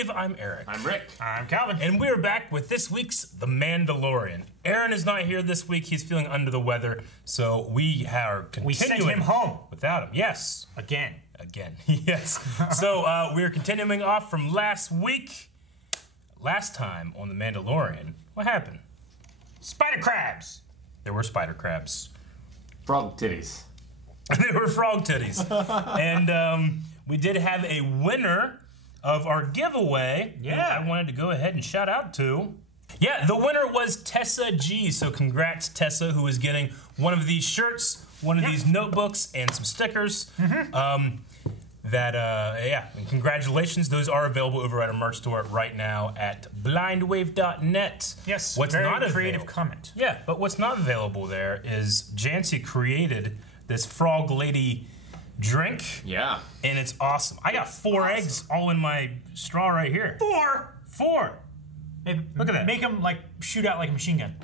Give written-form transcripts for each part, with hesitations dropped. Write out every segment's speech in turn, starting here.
Wave. I'm Eric. I'm Rick. I'm Calvin. And we're back with this week's The Mandalorian. Aaron is not here this week. He's feeling under the weather, so we are continuing. We sent him home. Without him, yes. Again, yes. So we're continuing off from last week. Last time on The Mandalorian, what happened? spider crabs. There were spider crabs. Frog titties. There were frog titties. And we did have a winner of our giveaway. Yeah. I wanted to go ahead and shout out to. Yeah, the winner was Tessa G. So congrats, Tessa, who is getting one of these shirts, one of these notebooks, and some stickers. Yeah, and congratulations. Those are available over at our merch store right now at blindwave.net. Yes, what's very not creative comment. Yeah, but what's not available there is Jancy created this frog lady drink. Yeah. And it's awesome. I got four eggs all in my straw right here. Four. Hey, Look at that. Make them like shoot out like a machine gun.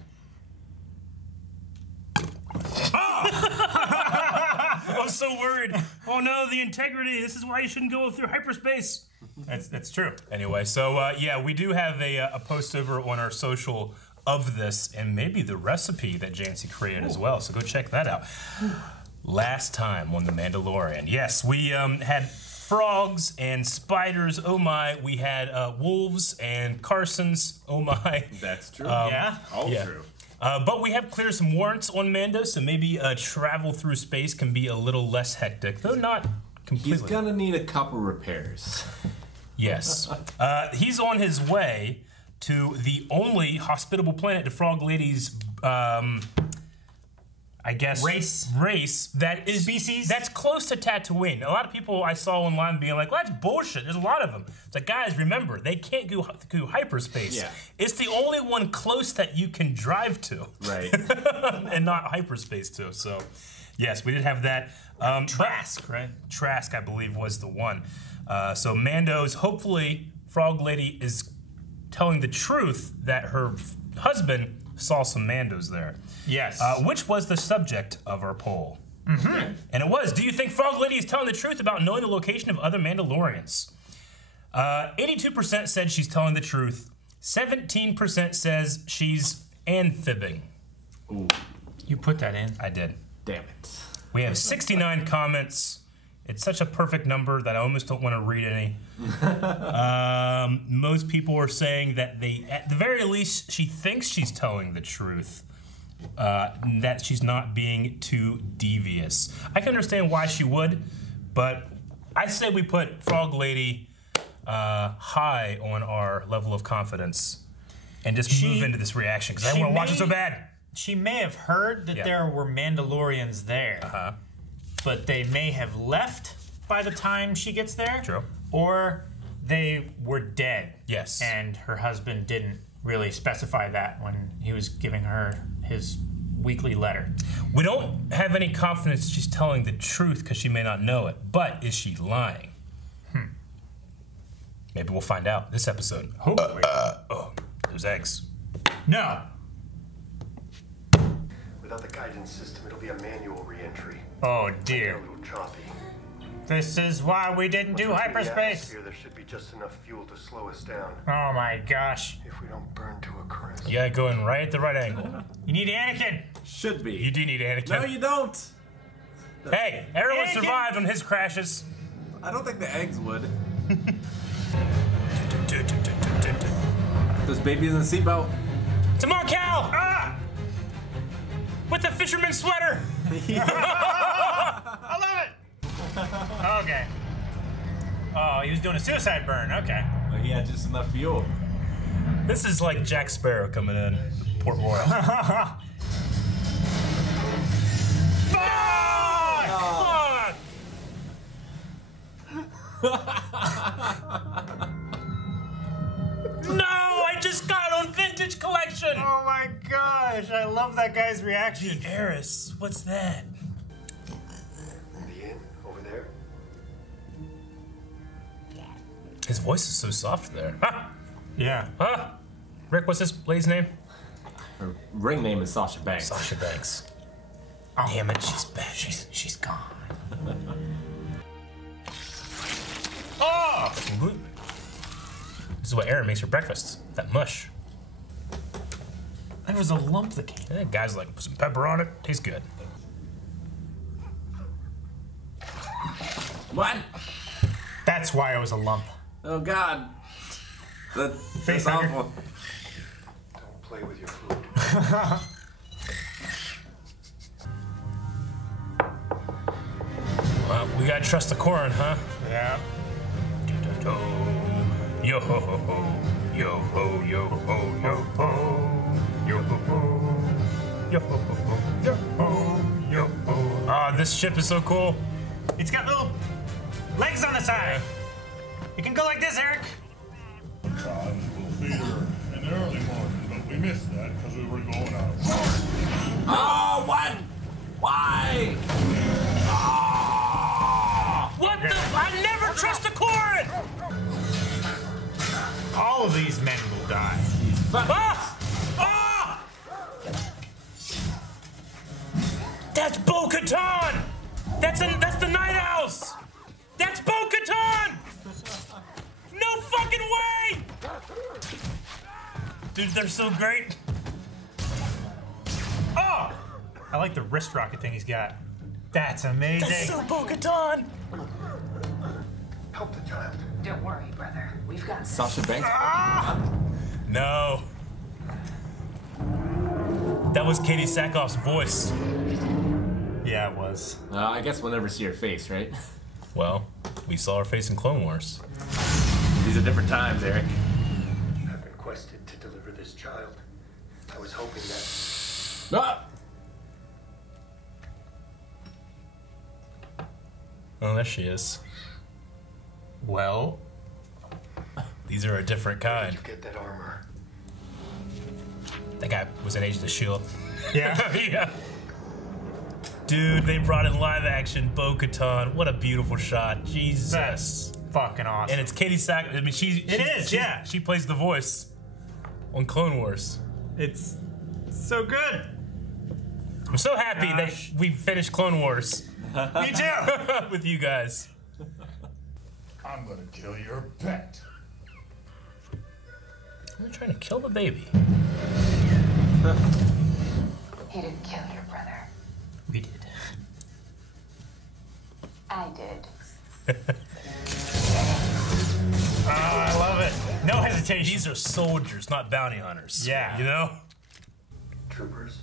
I was so worried. Oh no, the integrity. This is why you shouldn't go through hyperspace. That's true. Anyway, so yeah, we do have a post over on our social of this and maybe the recipe that Jancy created as well. So go check that out. Last time on The Mandalorian, yes, we had frogs and spiders. Oh my! We had wolves and Carsons. Oh my! That's true. Yeah? All true. But we have cleared some warrants on Mando, so maybe travel through space can be a little less hectic, though not completely. He's gonna need a couple repairs. Yes. He's on his way to the only hospitable planet the Frog Lady's, I guess, race that is species that's close to Tatooine. A lot of people I saw online being like, well, that's bullshit. There's a lot of them. It's like, guys, remember, they can't go through hyperspace. Yeah. It's the only one close that you can drive to. Right. And not hyperspace to. So, yes, we did have that. Trask, right? Trask, I believe, was the one. So Mando's, hopefully, Frog Lady is telling the truth that her husband saw some Mandos there. Yes. Which was the subject of our poll. And it was, do you think Frog Lady is telling the truth about knowing the location of other Mandalorians? 82% said she's telling the truth. 17% says she's amphibing. Ooh. You put that in. I did. Damn it. We have 69 comments. It's such a perfect number that I almost don't want to read any. Most people are saying that at the very least, she thinks she's telling the truth. That she's not being too devious. I can understand why she would, but I say we put Frog Lady high on our level of confidence and just move into this reaction because I want to watch it so bad. She may have heard that there were Mandalorians there, but they may have left by the time she gets there. True. Or they were dead. Yes. And her husband didn't really specify that when he was giving her his weekly letter. We don't have any confidence she's telling the truth because she may not know it, but is she lying? Maybe we'll find out this episode. Hopefully. Oh, those eggs. No. Without the guidance system, it'll be a manual re-entry. Oh A dear. little choppy. This is why we didn't do Once we're through the hyperspace. atmosphere, there should be just enough fuel to slow us down. Oh my gosh. If we don't burn to a crisp. You gotta go in right at the right angle. You need Anakin. Should be. You do need Anakin. No, you don't. Hey, everyone Anakin! survived on his crashes. I don't think the eggs would. This baby is in the seatbelt. To Markel! With the fisherman's sweater! I love it. Okay. Oh, he was doing a suicide burn. Okay. But he had just enough fuel. This is like Jack Sparrow coming in Port Royal. No, I just got on Vintage Collection! Oh my gosh, I love that guy's reaction. Heiress, what's that? The inn over there. His voice is so soft there. Huh? Yeah. Huh? Rick, what's this lady's name? Her ring name is Sasha Banks. Sasha Banks. Oh. Damn it, she's back. She's gone. Oh! This is what Aaron makes for breakfast. That mush. There was a lump that came. That guy's like, put some pepper on it. Tastes good. What? That's why it was a lump. Oh God. That's Facehugger. awful. Don't play with your food. Well, we gotta trust the corn, huh? Yeah. Yo ho ho ho. Yo ho yo ho yo ho. Yo ho ho. Yo ho ho yo ho yo ho. Ah, this ship is so cool. It's got little legs on the side. You can go like this, Eric. Sometimes we'll feed her in the early morning, but we missed that because we were going out of town. Oh, what? Why? Oh. What the? I never trust the corn. All of these men will die. Ah! Ah! That's Bo-Katan! That's the Night House! That's Bo-Katan! No fucking way! Dude, they're so great. Oh! I like the wrist rocket thing he's got. That's amazing. That's so Bo-Katan! Help the child. Don't worry, brother. We've got Sasha Banks. No. That was Katie Sackhoff's voice. Yeah, it was. I guess we'll never see her face, right? Well, we saw her face in Clone Wars. These are different times, Eric. I've been quested to deliver this child. I was hoping that. Ah! Oh, there she is. Well, These are a different Where kind. did you get that armor? That guy was in Age of the Shield. yeah. Yeah. Dude, they brought in live action Bo-Katan. What a beautiful shot. Jesus. That's fucking awesome. And it's Katie Sack. I mean, yeah. She plays the voice on Clone Wars. It's so good. I'm so happy Gosh. that we finished Clone Wars Me too. with you guys. I'm gonna kill your pet. I'm trying to kill the baby. He didn't kill your brother. We did. I did. Oh, I love it. No hesitation. These are soldiers, not bounty hunters. Yeah. You know? Troopers?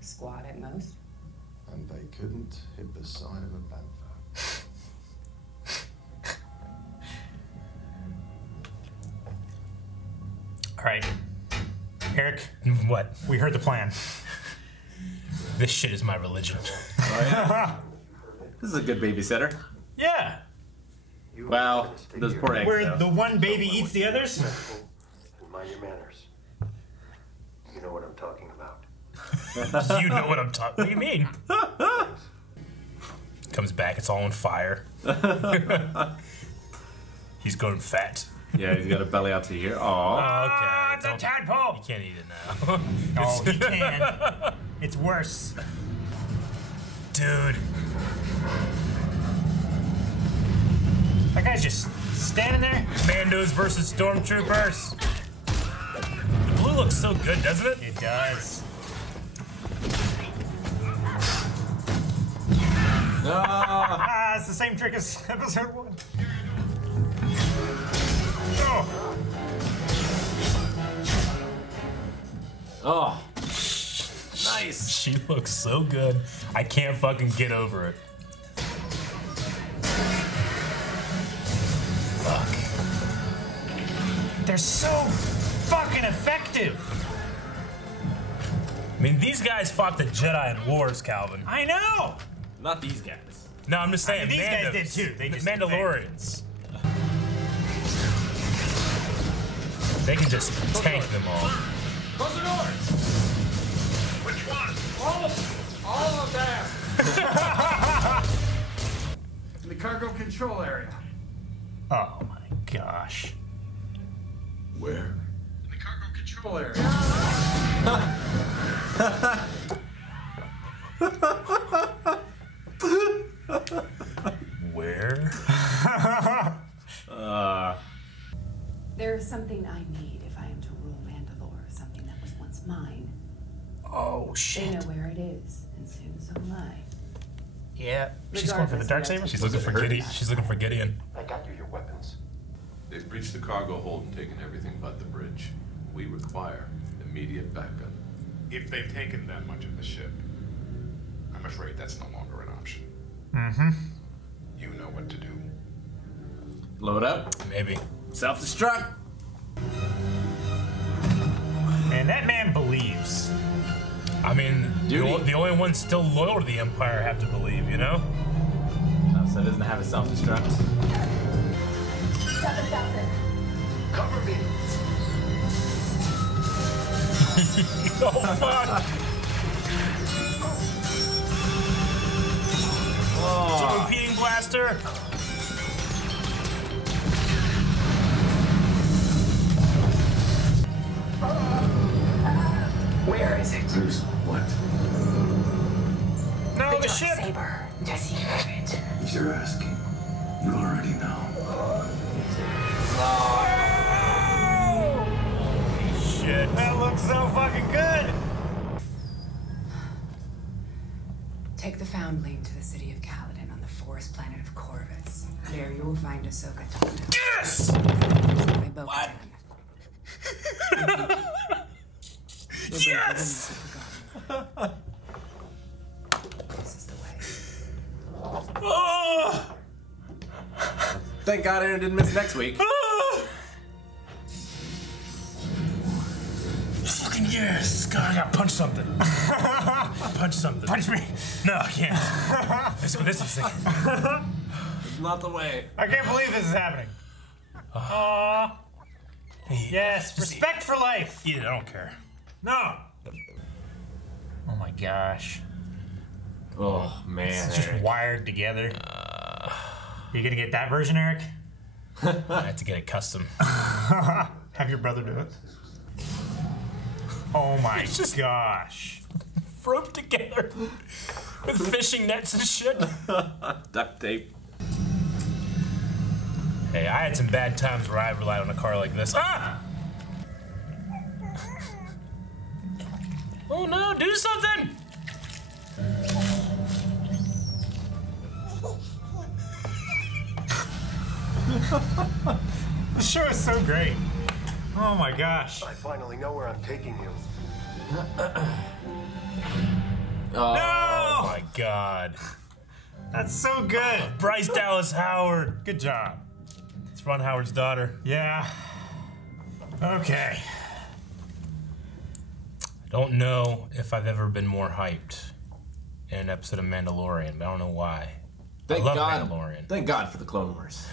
Squad at most. And they couldn't hit the side of a panther. All right. Eric, What? we heard the plan. This shit is my religion. Oh, yeah. This is a good babysitter. Yeah. You Wow, are to stay those here. poor eggs. Where though. the one baby eats the others? Respectful and mind your manners. You know what I'm talking about. You know what I'm talking. What do you mean? Comes back, it's all on fire. He's going fat. Yeah, he's got a belly out to here. Aw. Okay. It's a don't- tadpole. You can't eat it now. Oh, he can. It's worse. Dude. That guy's just standing there. Mandos versus Stormtroopers. The blue looks so good, doesn't it? It does. Ah, it's the same trick as episode 1. Oh. Oh. Nice. She looks so good. I can't fucking get over it. Fuck. They're so fucking effective. I mean, these guys fought the Jedi in wars, Calvin. I know. Not these guys. No, I'm just saying. I mean, these guys Mandos. did too. They The just Mandalorians. They can just tank them all. Close the doors. Which one? All of them. In the cargo control area. Oh my gosh. Where? In the cargo control area. Where? There are mine. Oh, They shit. know where it is, and soon so will I. Yeah. She's going for the dark saber? She's looking for Gideon. She's looking for Gideon. I got you your weapons. They've breached the cargo hold and taken everything but the bridge. We require immediate backup. If they've taken that much of the ship, I'm afraid that's no longer an option. Mm-hmm. You know what to do. Load up. Maybe. Self-destruct. And that man believes. I mean, the only ones still loyal to the Empire have to believe, you know? No, so it doesn't have a self-destruct. Cover me. Oh, fuck! Oh. Repeating blaster! Where is it? Bruce, what? No, the dark ship! saber. Does he have it? If you're asking, you already know. Shit. That looks so fucking good! Take the foundling to the city of Kaladin on the forest planet of Corvus. There you will find Ahsoka Tano. Yes! What? Yes! This is the way. Oh! Thank God Aaron didn't miss next week. Oh! Fucking yes! God, I gotta punch something. Punch something. Punch me! No, I can't. This is sick. It's not the way. I can't believe this is happening. Aww. Yes, respect for life. Yeah, I don't care. No. Oh my gosh. Oh, man. It's just Eric. wired together. You gonna get that version, Eric? I had to get it custom. Have your brother do it. Oh my just- gosh. Roped together with fishing nets and shit. Duct tape. Hey, I had some bad times where I relied on a car like this. Ah! Oh no, do something! This show is so great. Oh my gosh. I finally know where I'm taking you. Oh my god. That's so good. Bryce Dallas Howard. Good job. It's Ron Howard's daughter. Yeah. Okay. I don't know if I've ever been more hyped in an episode of Mandalorian, but I don't know why. Thank I love God. Mandalorian. Thank God for the Clone Wars.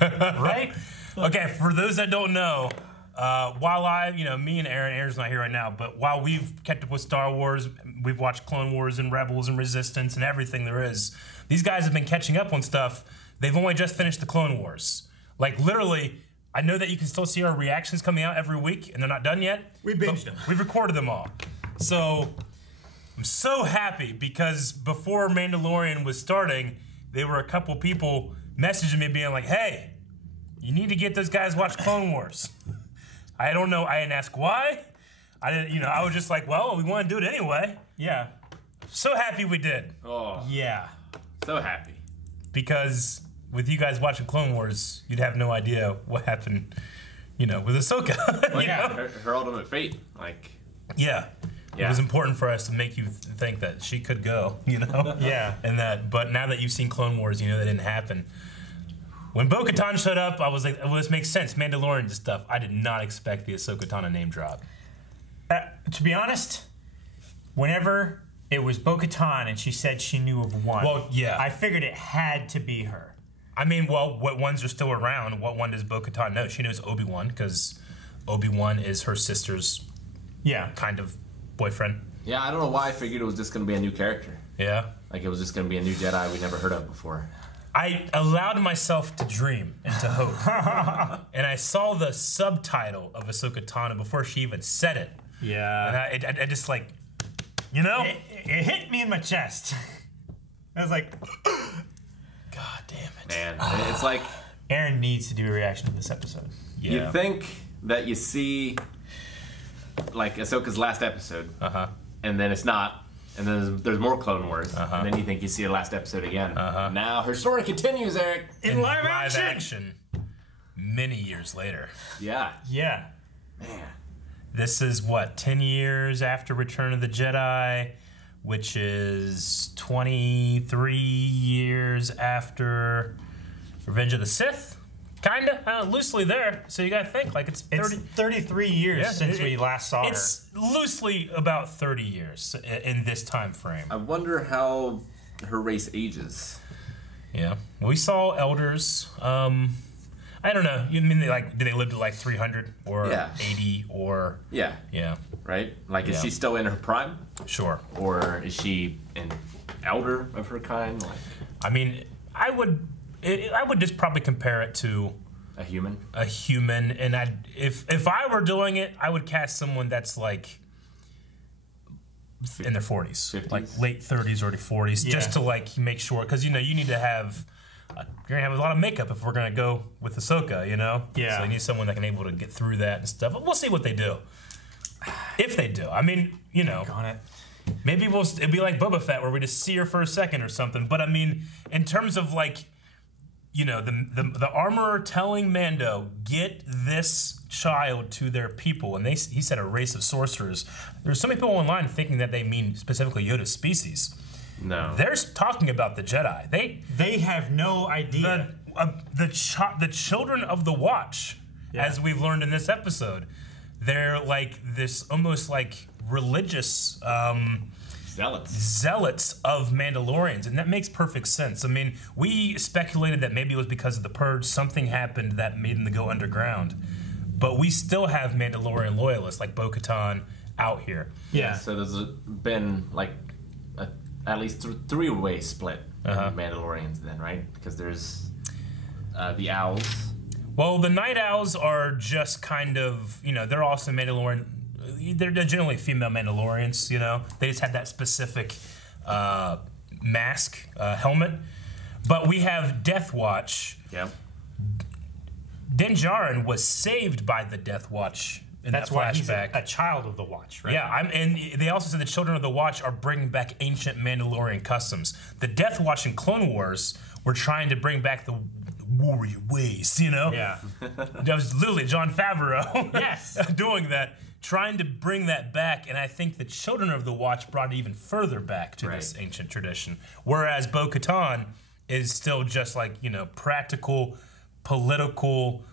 Right? Okay, for those that don't know, while me and Aaron's not here right now, but while we've kept up with Star Wars, we've watched Clone Wars and Rebels and Resistance and everything there is, these guys have been catching up on stuff. They've only just finished the Clone Wars. Like, literally, I know that you can still see our reactions coming out every week, and they're not done yet. We binged them. We've recorded them all. So, I'm so happy because before Mandalorian was starting, there were a couple people messaging me being like, hey, you need to get those guys watch Clone Wars. I don't know. I didn't ask why. I didn't. I was just like, well, we want to do it anyway. Yeah. So happy we did Oh, Yeah. so happy. because with you guys watching Clone Wars, you'd have no idea what happened. With Ahsoka. Like, Yeah. her ultimate fate. Like, Yeah. It Yeah. was important for us to make you think that she could go. Yeah. But now that you've seen Clone Wars, you know that didn't happen. When Bo-Katan showed up, I was like, well, this makes sense. Mandalorian and stuff. I did not expect the Ahsoka Tano name drop. To be honest, whenever it was Bo-Katan and she said she knew of one, Well, yeah. I figured it had to be her. I mean, well, what ones are still around? What one does Bo-Katan know? She knows Obi-Wan because Obi-Wan is her sister's Yeah. kind of boyfriend. yeah, I don't know why I figured it was just going to be a new character. Yeah. Like, it was just going to be a new Jedi we never heard of before. I allowed myself to dream and to hope. And I saw the subtitle of Ahsoka Tano before she even said it. Yeah. And I just like, It hit me in my chest. I was like, God damn it. Man, it's like, Aaron needs to do a reaction to this episode. Yeah. you think that you see like Ahsoka's last episode, Uh-huh. and then it's not, and then there's more Clone Wars, and then you think you see her last episode again. Now her story continues, Eric. In live action. Many years later. Yeah. Yeah. Man. This is what, 10 years after Return of the Jedi, which is 23 years after Revenge of the Sith? Kinda, loosely there. So you gotta think, like it's 30. It's 33 years since we last saw her. It's loosely about 30 years in this time frame. I wonder how her race ages. Yeah, we saw elders. I don't know. You mean do they live to like 300 or 80 or? Yeah. Yeah. Right? Like, is she still in her prime? Sure. Or is she an elder of her kind? Like, I mean, I would just probably compare it to a human. A human, and if I were doing it, I would cast someone that's like in their 40s, 50s? like late 30s, early 40s, just to like make sure, because you need to have. You're gonna have a lot of makeup if we're gonna go with Ahsoka, Yeah. So you need someone that can able to get through that and stuff. We'll see what they do. If they do, I mean, On it. maybe it'd be like Boba Fett where we just see her for a second or something. But I mean, in terms of like, the armorer telling Mando, get this child to their people, and he said a race of sorcerers. There's so many people online thinking that they mean specifically Yoda's species. No. They're talking about the Jedi. They have no idea. The children of the Watch, as we've learned in this episode, they're like this almost like religious zealots of Mandalorians, and that makes perfect sense. I mean, we speculated that maybe it was because of the Purge, something happened that made them to go underground, but we still have Mandalorian loyalists like Bo-Katan out here. Yeah. So there's been like at least three-way split in Mandalorians then, right? Because there's the Owls. Well, the Night Owls are just kind of, they're also Mandalorian. They're generally female Mandalorians, They just had that specific mask, helmet. But we have Death Watch. Yep. Din Djarin was saved by the Death Watch in That's that why he's flashback. a child of the Watch, right? Yeah, and they also said the Children of the Watch are bringing back ancient Mandalorian customs. The Death Watch in Clone Wars were trying to bring back the warrior ways, Yeah. That was literally Jon Favreau Yes. doing that, trying to bring that back, and I think the Children of the Watch brought it even further back to this ancient tradition. Whereas Bo-Katan is still just like, practical, political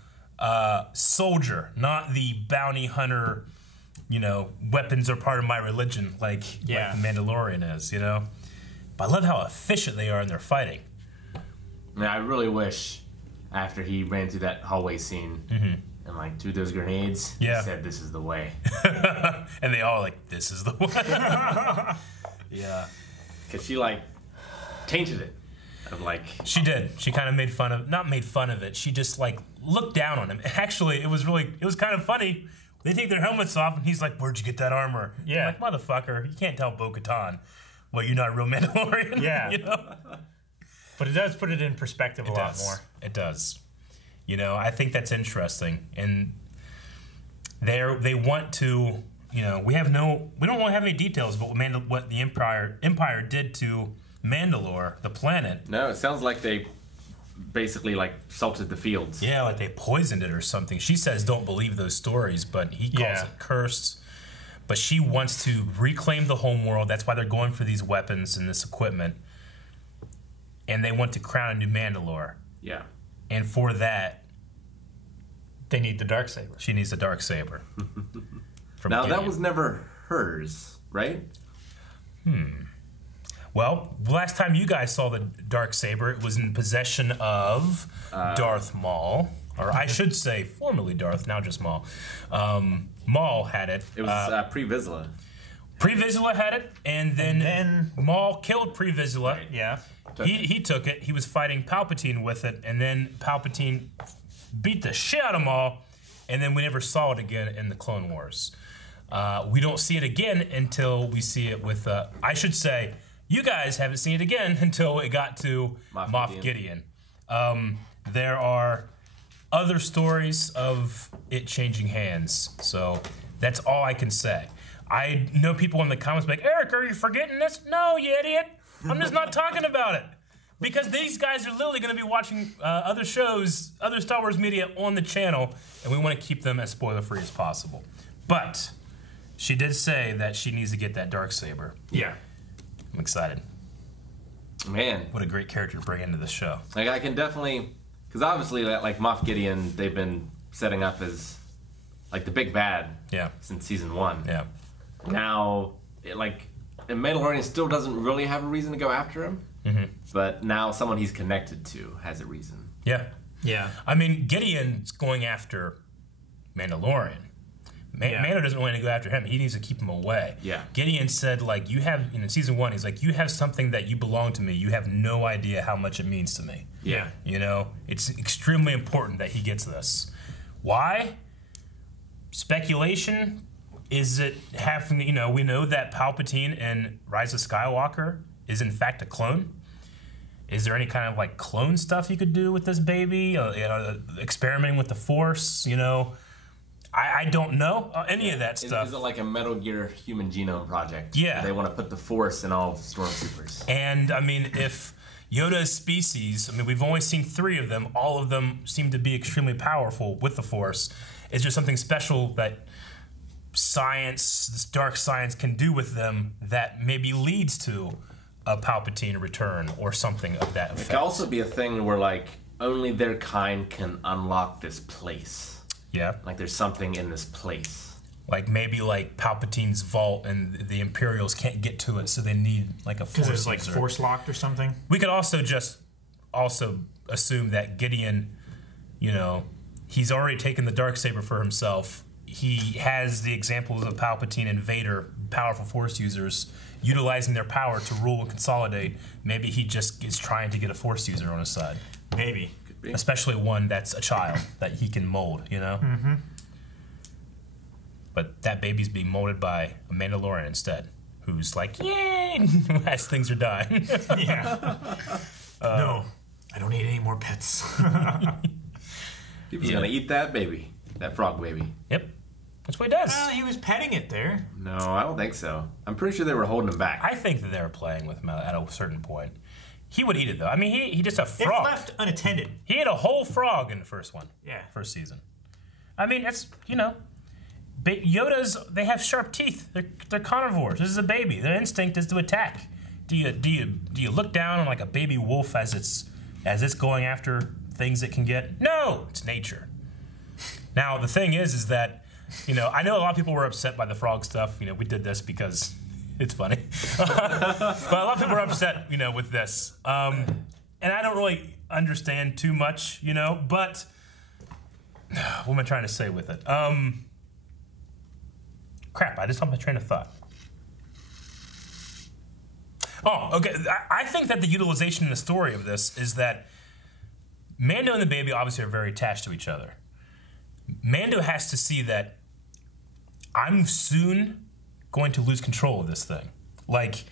soldier, not the bounty hunter, weapons are part of my religion, like the Mandalorian is, But I love how efficient they are in their fighting. Man, I really wish after he ran through that hallway scene and like threw those grenades, he said, "This is the way." And they all like, "This is the way." Yeah. Because she like tainted it. Of like, she did. She kind of not made fun of it. She just like looked down on him. Actually, it was kind of funny. They take their helmets off, and he's like, "Where'd you get that armor?" Yeah. I'm like, motherfucker, you can't tell Bo-Katan, well, you're not a real Mandalorian. Yeah. But it does put it in perspective a lot more. It does. I think that's interesting, and they want to. We don't really have any details about what the Empire did to Mandalore, the planet. No, it sounds like they basically like salted the fields. Yeah, like they poisoned it or something. She says don't believe those stories, but he calls it cursed. But she wants to reclaim the homeworld. That's why they're going for these weapons and this equipment. And they want to crown a new Mandalore. Yeah. And for that, they need the Darksaber. She needs the Darksaber. Now, that was never hers, right? Well, the last time you guys saw the Darksaber, it was in possession of Darth Maul. Or I should say, formerly Darth, now just Maul. Maul had it. It was Pre-Vizsla. Pre-Vizsla had it, and then Maul killed Pre-Vizsla. Right. Yeah. He took it. He was fighting Palpatine with it, and then Palpatine beat the shit out of Maul, and then we never saw it again in the Clone Wars. We don't see it again until we see it with, I should say, you guys haven't seen it again until it got to Moff Gideon. There are other stories of it changing hands, so That's all I can say. I know people in the comments like, Eric, are you forgetting this? No, you idiot. I'm just not talking about it. Because these guys are literally going to be watching other shows, other Star Wars media on the channel, and we want to keep them as spoiler-free as possible. But she did say that she needs to get that Darksaber. Yeah. I'm excited. Man. What a great character to bring into the show. Like, I can definitely... Because obviously, like, Moff Gideon, they've been setting up as, like, the big bad since season 1. Yeah. Now, and Mandalorian still doesn't really have a reason to go after him. But now someone he's connected to has a reason. Yeah. Yeah. I mean, Gideon's going after Mandalorian. Mando doesn't want to go after him. He needs to keep him away. Yeah. Gideon said, like, you have, in season 1, he's like, you have something that you belong to me. You have no idea how much it means to me. Yeah. You know, it's extremely important that he gets this. Why? Speculation. Is it having, you know, we know that Palpatine in Rise of Skywalker is in fact a clone. Is there any kind of like clone stuff you could do with this baby? Experimenting with the Force, you know? I don't know any of that stuff. Is it like a Metal Gear Human Genome Project? Yeah. They want to put the Force in all Stormtroopers. And I mean, if Yoda's species, I mean, we've only seen 3 of them. All of them seem to be extremely powerful with the Force. Is there something special that science, this dark science, can do with them that maybe leads to a Palpatine return or something of that effect? It could also be a thing where, like, only their kind can unlock this place. Yeah. Like, there's something in this place. Like, maybe, like, Palpatine's vault and the Imperials can't get to it, so they need, like, a Force Because it's, like, user. Force locked or something? We could also just assume that Gideon, you know, he's already taken the Darksaber for himself. He has the examples of Palpatine and Vader, powerful Force users, utilizing their power to rule and consolidate. Maybe he just is trying to get a Force user on his side. Maybe. Could be. Especially one that's a child that he can mold, you know? Mm-hmm. But that baby's being molded by a Mandalorian instead, who's like, yay, as things are dying. Yeah. No, I don't need any more pets. People's gonna eat that baby. That frog baby. Yep. That's what he does. He was petting it there. No, I don't think so. I'm pretty sure they were holding him back. I think that they were playing with him at a certain point. He would eat it, though. I mean, he just a frog. If left unattended. He ate a whole frog in the first one. Yeah. First season. I mean, it's, you know, Yodas, they have sharp teeth. They're carnivores. This is a baby. Their instinct is to attack. Do you look down on like a baby wolf as it's going after things it can get? No, it's nature. Now, the thing is that, you know, I know a lot of people were upset by the frog stuff. You know, we did this because it's funny. But a lot of people were upset, you know, with this. And I don't really understand too much, you know, but what am I trying to say with it? Crap, I just lost my train of thought. Oh, okay. I think that the utilization in the story of this is that Mando and the baby obviously are very attached to each other. Mando has to see that I'm soon going to lose control of this thing. Like,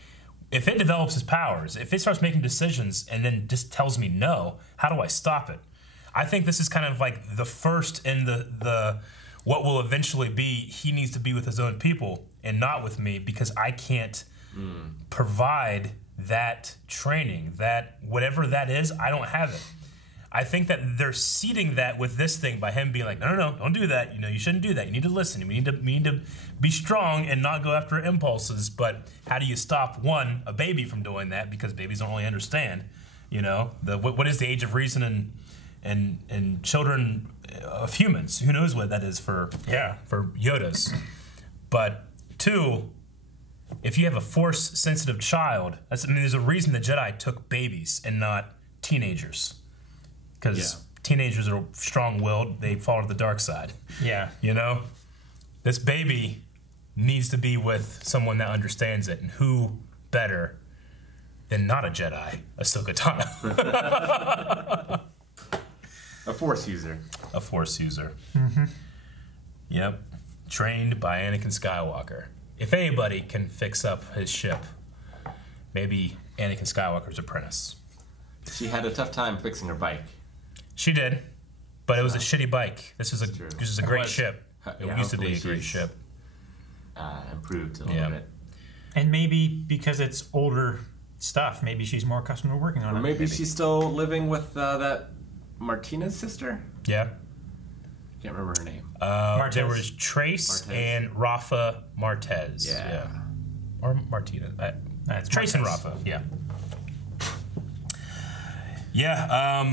if it develops its powers, if it starts making decisions and then just tells me no, how do I stop it? I think this is kind of like the first in the what will eventually be he needs to be with his own people and not with me because I can't provide that training, that whatever that is, I don't have it. I think that they're seeding that with this thing by him being like, no, don't do that. You know, you shouldn't do that. You need to listen. We need to be strong and not go after impulses. But how do you stop a baby from doing that? Because babies don't really understand. You know, what is the age of reason and children of humans? Who knows what that is for Yodas? But 2, if you have a Force-sensitive child, there's a reason the Jedi took babies and not teenagers. Because teenagers are strong-willed, they fall to the dark side. Yeah. You know? This baby needs to be with someone that understands it, and who better than not a Jedi, Ahsoka Tano. A Force user. A Force user. Yep. Trained by Anakin Skywalker. If anybody can fix up his ship, maybe Anakin Skywalker's apprentice. She had a tough time fixing her bike. She did, but it was a shitty bike. This is a great ship. It used to be a great ship. improved a little bit. And maybe because it's older stuff, maybe she's more accustomed to working on Or it. maybe she's still living with that Martinez sister. Yeah. Can't remember her name. There was Trace and Rafa Martez. Yeah. Or Martinez. That's Trace and Rafa. Yeah. Yeah.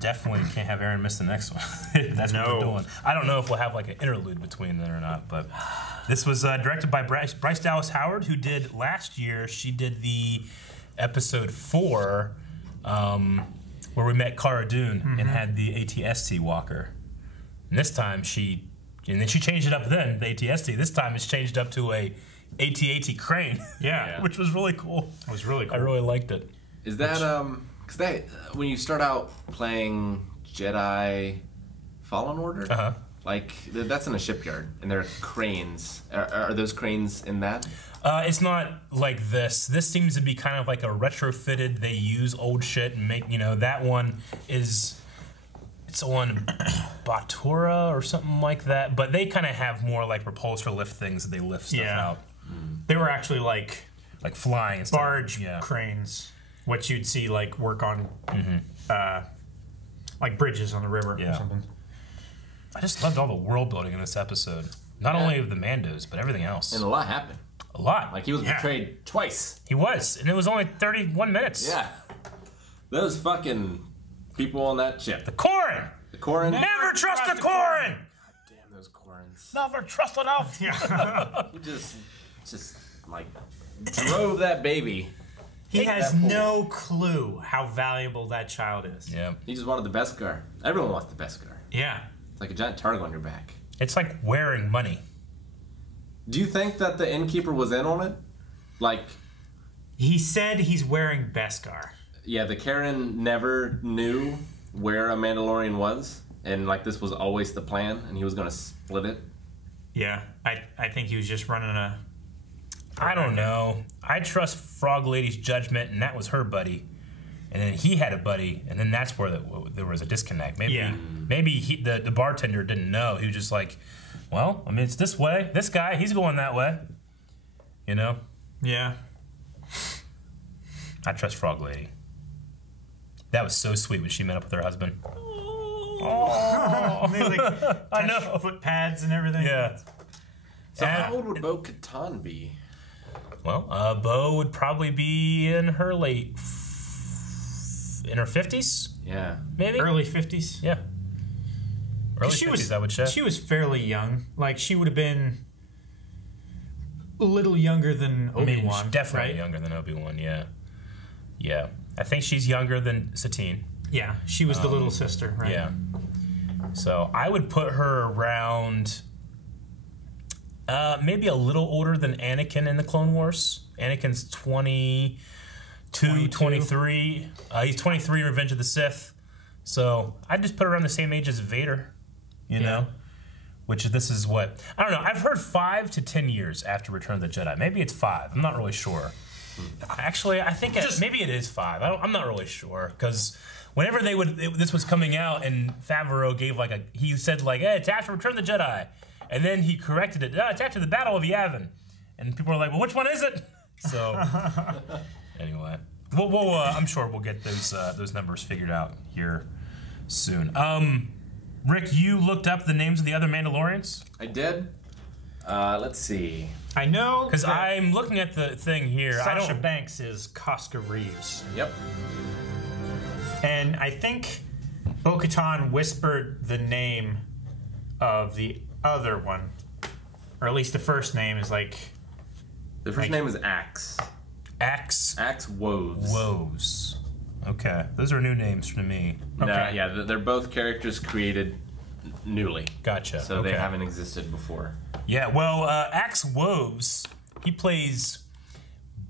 Definitely can't have Aaron miss the next one. That's what we're doing. I don't know if we'll have like an interlude between them or not, but this was directed by Bryce Dallas Howard, who did last year. She did the episode 4, where we met Cara Dune and had the ATST walker. And this time she changed it up then, the ATST. This time it's changed up to a AT-AT crane. Yeah. Which was really cool. It was really cool. I really liked it. Is that because that when you start out playing Jedi Fallen Order, like that's in a shipyard and there are cranes. Are those cranes in that? It's not like this. This seems to be kind of like a retrofitted. They use old shit and make that one is. It's on Batura or something like that, but they kind of have more like repulsor lift things that they lift stuff out. They were actually like flying and stuff. Barge cranes, what you'd see like work on like bridges on the river or something. I just loved all the world building in this episode. Not only of the Mandos, but everything else. And a lot happened. A lot. Like he was betrayed twice. He was, and it was only 31 minutes. Yeah. Those fucking people on that ship. The Corrin! The Corrin. Never trust a Corrin! Damn those Corrins. Never trust an elf. He just like drove that baby. He has no clue how valuable that child is. Yeah. He just wanted the Beskar. Everyone wants the Beskar. Yeah. It's like a giant target on your back. It's like wearing money. Do you think that the innkeeper was in on it? Like, he said he's wearing Beskar. Yeah, the Karen never knew where a Mandalorian was, and like this was always the plan, and he was gonna split it. Yeah, I think he was just running a. I don't know. I trust Frog Lady's judgment, and that was her buddy. And then he had a buddy, and then that's where there was a disconnect. Maybe the bartender didn't know. He was just like, well, I mean, it's this way. This guy, he's going that way. Yeah. I trust Frog Lady. That was so sweet when she met up with her husband. Oh, they like I know. Foot pads and everything. Yeah. So how old would Bo-Katan be? Well, Bo would probably be in her in her 50s. Yeah. Maybe early 50s. Yeah. Early 50s, I would say. She was fairly young. Like she would have been a little younger than Obi-Wan. I mean, definitely younger than Obi-Wan. Yeah. Yeah. I think she's younger than Satine. Yeah, she was the little sister, right? Yeah. So I would put her around maybe a little older than Anakin in the Clone Wars. Anakin's 22, 23. He's 23 Revenge of the Sith. So I'd just put her around the same age as Vader, you know? Which this is what... I don't know. I've heard 5 to 10 years after Return of the Jedi. Maybe it's 5. I'm not really sure. Actually, I think maybe it is 5. I'm not really sure because whenever this was coming out and Favreau gave he said hey, it's after Return of the Jedi, and then he corrected it. No, it's after the Battle of Yavin, and people are like, well, which one is it? So anyway, I'm sure we'll get those numbers figured out here soon. Rick, you looked up the names of the other Mandalorians? I did. Let's see. I know because I'm looking at the thing here. Sasha Banks is Casca Reeves. Yep. And I think Bo-Katan whispered the name of the other one, or at least the first name is like. The first name is Axe. Axe. Axe Woves. Woves. Okay, those are new names for me. No, yeah, they're both characters created newly. Gotcha. So they haven't existed before. Yeah, well, Axe Woves, he plays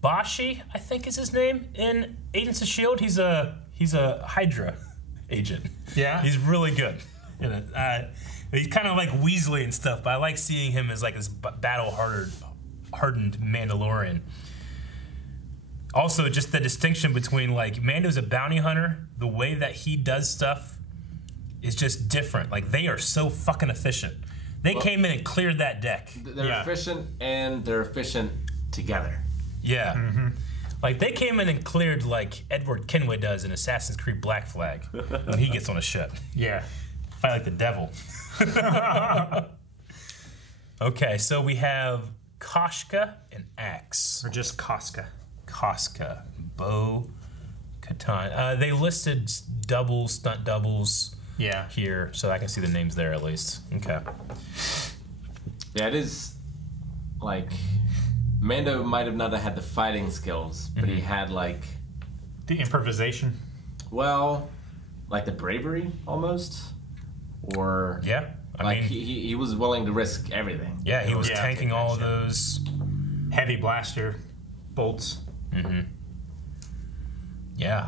Bashi, I think is his name, in Agents of S.H.I.E.L.D. He's a Hydra agent. Yeah? He's really good in it. He's kind of like Weasley and stuff, but I like seeing him as like this battle-hardened Mandalorian. Also, just the distinction between Mando's a bounty hunter, the way that he does stuff is just different. Like, they are so fucking efficient. They came in and cleared that deck. They're efficient, and they're efficient together. Yeah. Mm-hmm. Like, they came in and cleared like Edward Kenway does in Assassin's Creed Black Flag when he gets on a ship. Yeah. Fight like the devil. Okay, so we have Koshka and Axe. Or just Koska. Koska. Bo Katan. They listed doubles, stunt doubles here, so I can see the names there at least. Okay. Yeah, it is like Mando might have not had the fighting skills, but he had like the improvisation. Well, like the bravery almost, or I like mean, he was willing to risk everything. Yeah, he was tanking all of those heavy blaster bolts. Mm-hmm. Yeah,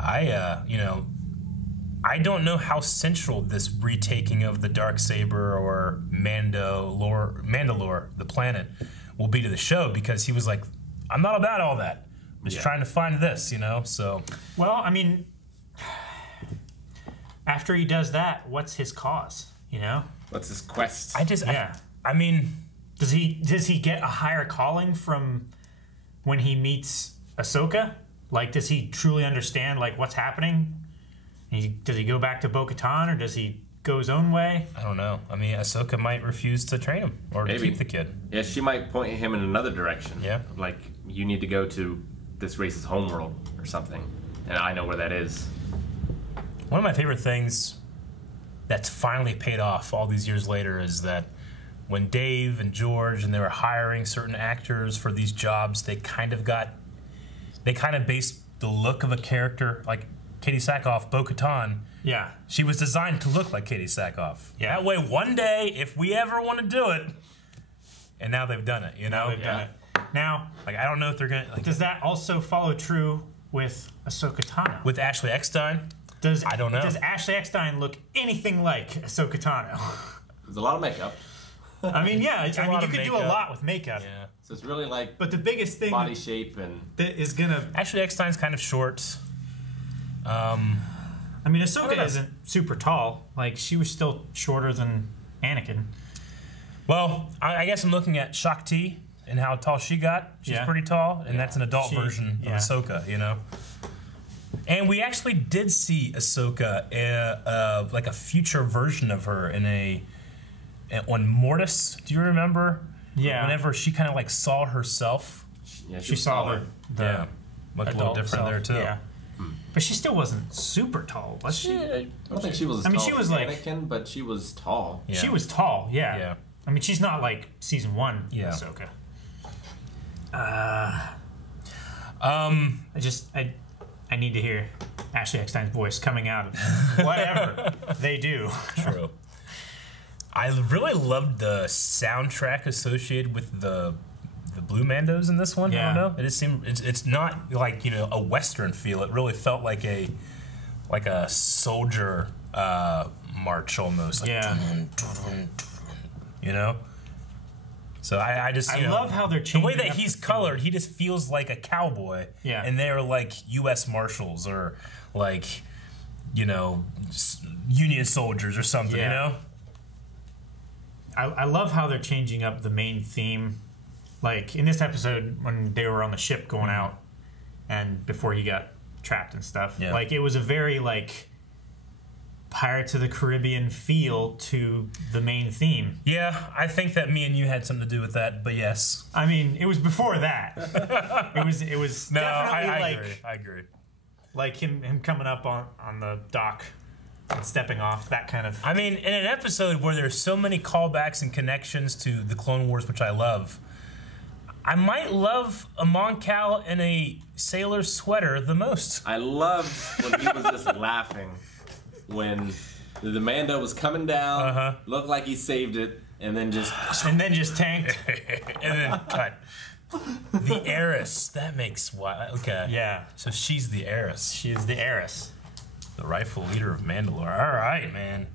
I don't know how central this retaking of the Darksaber or Mandalore, the planet, will be to the show, because he was like, I'm not about all that. I'm just trying to find this, so. Well, I mean, after he does that, what's his cause, What's his quest? I mean. Does he get a higher calling from when he meets Ahsoka? Like, does he truly understand, like, what's happening? Does he go back to Bo-Katan, or does he go his own way? I don't know. I mean, Ahsoka might refuse to train him or to keep the kid. Yeah, she might point him in another direction. Yeah. Like, you need to go to this race's homeworld or something. And I know where that is. One of my favorite things that's finally paid off all these years later is that when Dave and George and they were hiring certain actors for these jobs, they kind of based the look of a character, like Katie Sackhoff, Bo-Katan. Yeah. She was designed to look like Katie Sackhoff. Yeah. That way, one day, if we ever want to do it, and now they've done it, Now they've done it. Now, like, I don't know if they're going to... Like, does that also follow true with Ahsoka Tano? With Ashley Eckstein? I don't know. Does Ashley Eckstein look anything like Ahsoka Tano? There's a lot of makeup. I mean, yeah. I mean, you could do a lot with makeup. Yeah. So it's really like... But the biggest thing... Body shape and... That is going to... Ashley Eckstein's kind of short. I mean, Ahsoka isn't super tall. Like, she was still shorter than Anakin. Well, I guess I'm looking at Shakti and how tall she got. She's pretty tall, and that's an adult version of Ahsoka, And we actually did see Ahsoka, like a future version of her on Mortis. Do you remember? Yeah. Whenever she kind of like saw herself. Yeah, she saw the looked a little different there too. Yeah. But she still wasn't super tall, was she? I don't think she was as tall she was as like Anakin, but she was tall. Yeah. She was tall, yeah. Yeah. I mean, she's not like season 1 Yeah. Ahsoka. I need to hear Ashley Eckstein's voice coming out of whatever they do. True. I really loved the soundtrack associated with the Blue Mandos in this one. Yeah. I don't know. It just seemed it's not like a Western feel. It really felt like a soldier march almost. Like, Yeah. So I just I love how they're changing the way that up he's the colored. He just feels like a cowboy. Yeah. And they're like U.S. Marshals or like Union soldiers or something. Yeah. I love how they're changing up the main theme. Like in this episode when they were on the ship going out and before he got trapped and stuff. Yeah. Like it was a very like Pirates of the Caribbean feel to the main theme. Yeah, I think that me and you had something to do with that, but yes. I mean, it was before that. it was No, definitely I agree. like him coming up on the dock and stepping off, that kind of... I mean, in an episode where there's so many callbacks and connections to the Clone Wars, which I love, I might love a Mon Cal in a sailor sweater the most. I loved when he was just laughing when the Mando was coming down, looked like he saved it, and then just tanked. And then cut. The Heiress. That makes okay. Yeah. So she's the Heiress. She is the Heiress. The rightful leader of Mandalore. All right, man.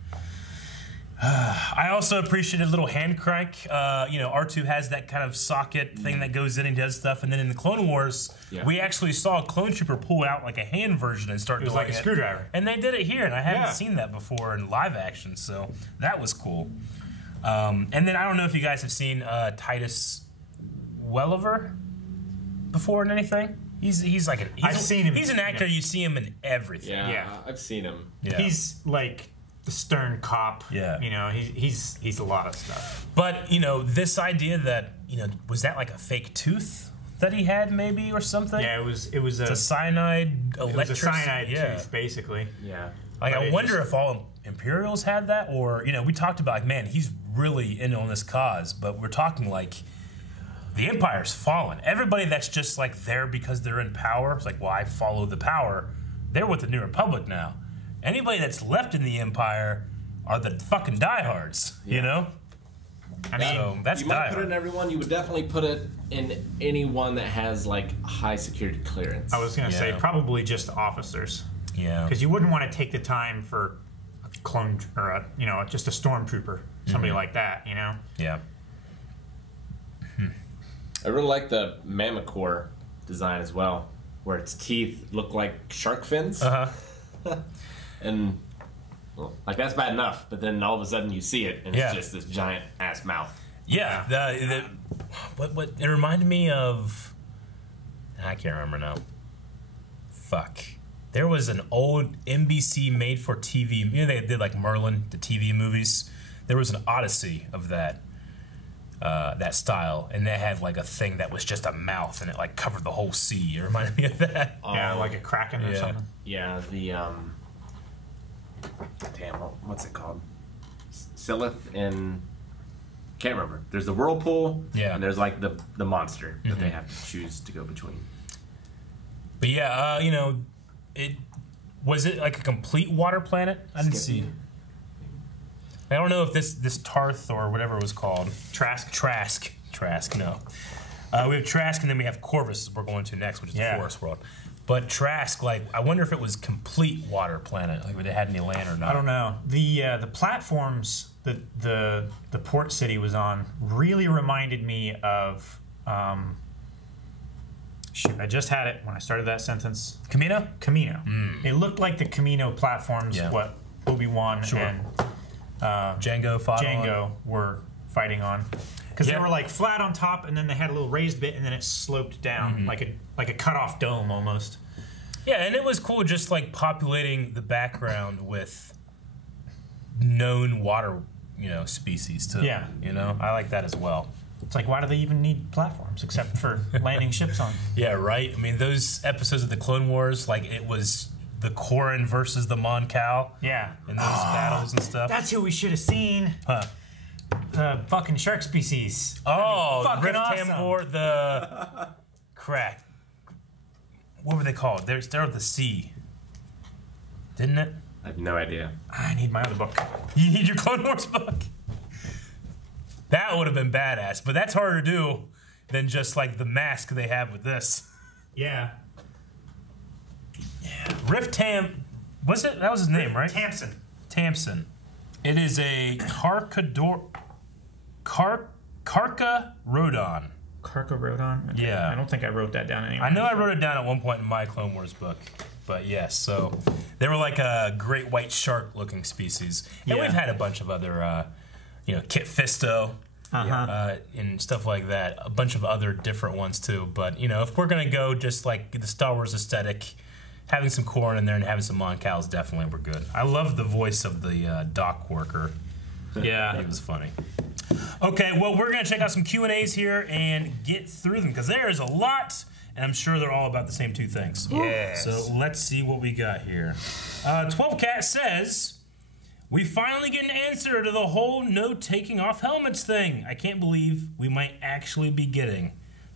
I also appreciated a little hand crank. R2 has that kind of socket thing that goes in and does stuff. And then in the Clone Wars, we actually saw a clone trooper pull out like a hand version and start doing it. It was like a screwdriver. And they did it here, and I hadn't seen that before in live action, so that was cool. And then I don't know if you guys have seen Titus Welliver before in anything. He's like I've seen him. He's an actor. You see him in everything. Yeah, I've seen him. Yeah. He's like the stern cop. Yeah. You know, he's a lot of stuff. But, you know, this idea that, you know, was that like a fake tooth that he had maybe or something? Yeah, it was It's a cyanide it was a cyanide yeah. tooth, basically. Yeah. Like, But I it wonder just- if all Imperials had that, or, you know, we talked about, like, man, he's really in on this cause, but we're talking, like, the Empire's fallen. Everybody that's just, like, there because they're in power, it's like, well, I follow the power. They're with the New Republic now. Anybody that's left in the Empire are the fucking diehards, you know? I mean, So, that's You might put it in diehard. everyone. You would definitely put it in anyone that has like high security clearance. I was gonna say Yeah. probably just officers, Yeah. because you wouldn't want to take the time for a clone or a, you know, just a stormtrooper, somebody like that, you know. Yeah. I really like the Mammacore design as well, where its teeth look like shark fins. Uh-huh. And well, like that's bad enough, but then all of a sudden you see it and Yeah. it's just this giant ass mouth. Yeah, what it reminded me of, I can't remember now. Fuck. There was an old NBC made-for-TV, you know they did like Merlin, the TV movies? There was an Odyssey of that style, and they had like a thing that was just a mouth, and it like covered the whole sea. It reminded me of that. Yeah, like a kraken or Yeah. something. Yeah, the damn, what's it called? Silith and can't remember. There's the whirlpool, Yeah. and there's like the monster that they have to choose to go between. But yeah, you know, was it like a complete water planet? I didn't see. I don't know if this Tarth or whatever it was called. Trask, no. We have Trask, and then we have Corvus we're going to next, which is the forest world. But Trask, like, I wonder if it was complete water planet, like if it had any land or not. I don't know. The platforms that the port city was on really reminded me of. Shoot, I just had it when I started that sentence. Camino? Camino. It looked like the Camino platforms. Yeah. What Obi-Wan and Django fought Django were fighting on, because Yeah. they were like flat on top, and then they had a little raised bit, and then it sloped down like a cut off dome almost. Yeah, and it was cool just like populating the background with known water, you know, species too. Yeah. You know, I like that as well. It's like, why do they even need platforms except for landing ships on? Yeah, right. I mean, those episodes of the Clone Wars, like it was the Corran versus the Mon Cal. Yeah. And those battles and stuff. That's who we should have seen. Huh. The fucking shark species. Oh, fucking Rift awesome. Tambor, the crack. What were they called? They're of the sea. Didn't it? I have no idea. I need my other book. You need your Clone Wars book. That would have been badass, but that's harder to do than just like the mask they have with this. Yeah. Rift Tam, was it? That was his name, right? Tamsin. Tamsin. It is a Carca Rodon. Carcharodon? Okay. Yeah. I don't think I wrote that down anywhere. I know I wrote it down at one point in my Clone Wars book, but yes, so they were like a great white shark looking species. And Yeah. we've had a bunch of other, you know, Kit Fisto. And stuff like that. A bunch of other different ones too. But, you know, if we're going to go just like the Star Wars aesthetic, having some Corn in there and having some Mon Cals, definitely we're good. I love the voice of the dock worker. Yeah. It was funny. Okay, well, we're going to check out some Q&As here and get through them because there is a lot, and I'm sure they're all about the same two things. Yes. So let's see what we got here. 12 Cat says, we finally get an answer to the whole no taking off helmets thing. I can't believe we might actually be getting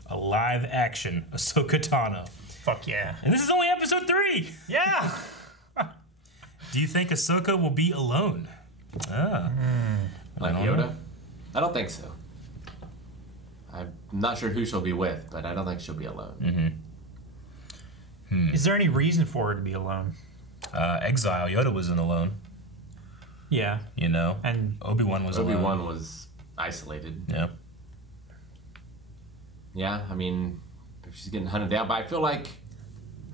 a live action Ahsoka Tano. Fuck yeah. And this is only episode 3. Yeah. Do you think Ahsoka will be alone? Like Yoda? I don't think so. I'm not sure who she'll be with, but I don't think she'll be alone. Is there any reason for her to be alone? Exile. Yoda wasn't alone. Yeah. You know? And Obi-Wan was alone. Obi-Wan was isolated. Yeah. Yeah, I mean, if she's getting hunted down, but I feel like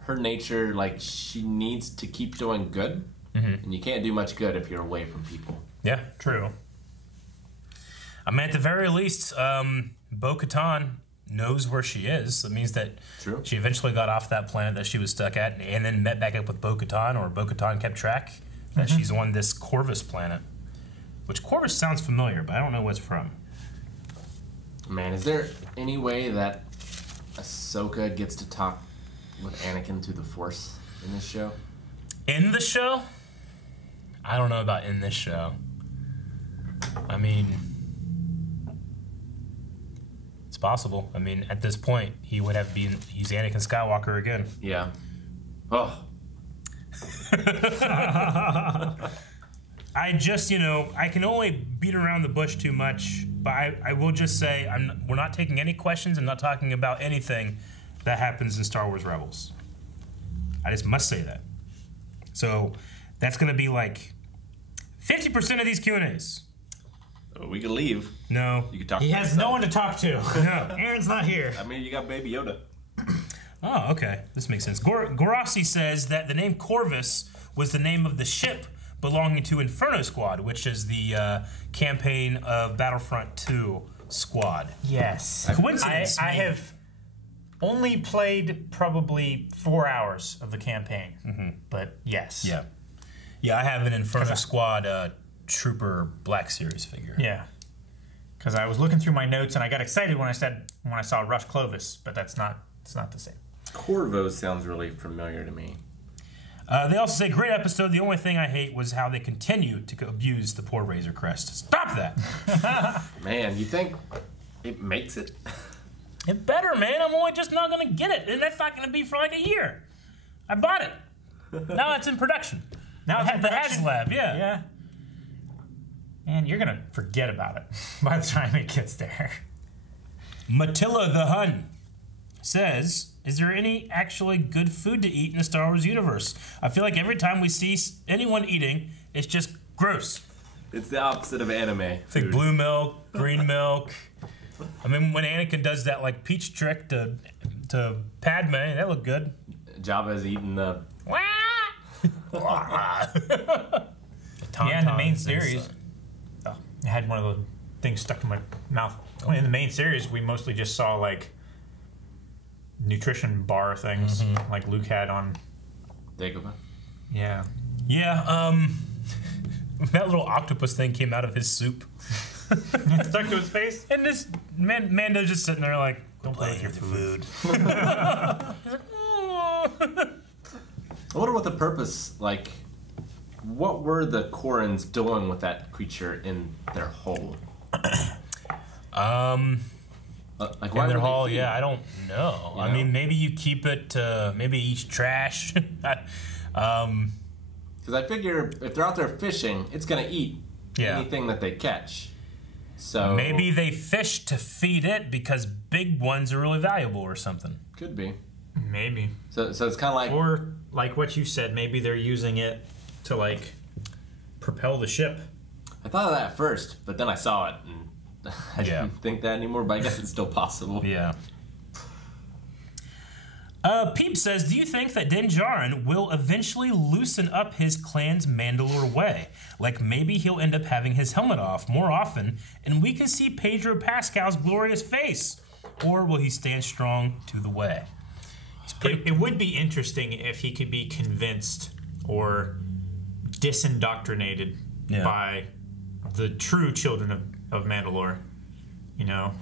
her nature, like, she needs to keep doing good, and you can't do much good if you're away from people. Yeah. True. I mean, at the very least, Bo-Katan knows where she is. That means that she eventually got off that planet that she was stuck at and then met back up with Bo-Katan, or Bo-Katan kept track that she's on this Corvus planet. Which Corvus sounds familiar, but I don't know what's from. Man, is there any way that Ahsoka gets to talk with Anakin through the Force in this show? In the show? I don't know about in this show. I mean, it's possible. I mean, at this point, he would have been, he's Anakin Skywalker again. Yeah. Oh. I just, I can only beat around the bush too much, but I will just say we're not taking any questions and not talking about anything that happens in Star Wars Rebels. I just must say that. So that's going to be like 50% of these Q&As. We could leave. No. You could talk. He has no one to talk to. No. Aaron's not here. I mean, you got Baby Yoda. Oh, okay. This makes sense. Gorossi says that the name Corvus was the name of the ship belonging to Inferno Squad, which is the campaign of Battlefront 2 squad. Yes. Coincidence. I have only played probably 4 hours of the campaign, but yes. Yeah. Yeah, I have an Inferno Squad Trooper Black Series figure. Yeah. Because I was looking through my notes and I got excited when I saw Rush Clovis, but it's not the same. Corvo sounds really familiar to me. They also say, great episode. The only thing I hate was how they continue to abuse the poor Razor Crest. Stop that. Man, you think it makes it? It better, man. I'm only just not going to get it. And that's not going to be for like a year. I bought it. Now it's in production. Now it's in production? the HasLab, yeah. Yeah. And you're going to forget about it by the time it gets there. Matilla the Hun says, is there any actually good food to eat in the Star Wars universe? I feel like every time we see anyone eating, it's just gross. It's the opposite of anime. It's like blue milk, green milk. I mean, when Anakin does that like peach trick to Padme, that looked good. Jabba's eating the... Yeah, in the main series, I had one of the things stuck in my mouth. In the main series, we mostly just saw like nutrition bar things like Luke had on Dagobah. Yeah. Yeah, that little octopus thing came out of his soup. Stuck to his face? And this Mando's just sitting there like, don't play with your food. He's like, oh. I wonder what the purpose, like, what were the Korrans doing with that creature in their hole? Like, why in their were they hall, feeding? yeah, I don't know. You I know? mean, maybe you keep it, maybe it eats trash. Because I figure if they're out there fishing, it's going to eat anything that they catch. So maybe they fish to feed it because big ones are really valuable or something. Could be. Maybe. So it's kind of like... Or, like what you said, maybe they're using it to, like, propel the ship. I thought of that first, but then I saw it, and I didn't think that anymore, but I guess it's still possible. Yeah. Peep says, do you think that Din Djarin will eventually loosen up his clan's Mandalore way? Like maybe he'll end up having his helmet off more often and we can see Pedro Pascal's glorious face? Or will he stand strong to the way? It would be interesting if he could be convinced or disindoctrinated by the true children of Mandalore, you know?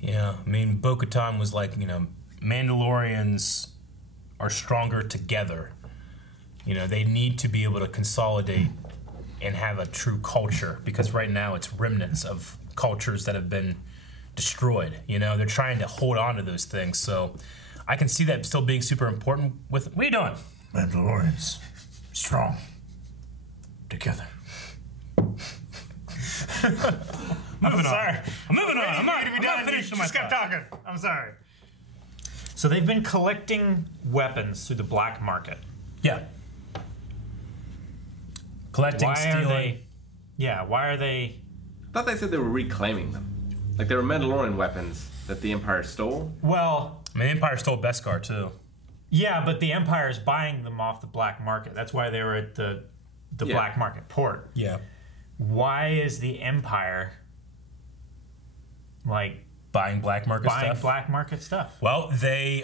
Yeah, I mean, Bo-Katan was like, you know, Mandalorians are stronger together. You know, they need to be able to consolidate and have a true culture because right now it's remnants of cultures that have been destroyed. You know, they're trying to hold on to those things. So I can see that still being super important with... What are you doing? Mandalorians, strong, together. I'm sorry. I'm moving on. I'm not finishing my Just kept thought. talking. I'm sorry. So they've been collecting weapons through the black market. Yeah. Collecting, stealing. Why are they... I thought they said they were reclaiming them. Like they were Mandalorian weapons that the Empire stole. Well... I mean, the Empire stole Beskar, too. Yeah, but the Empire is buying them off the black market. That's why they were at the black market port. Yeah. Why is the Empire like buying black market stuff. Well, they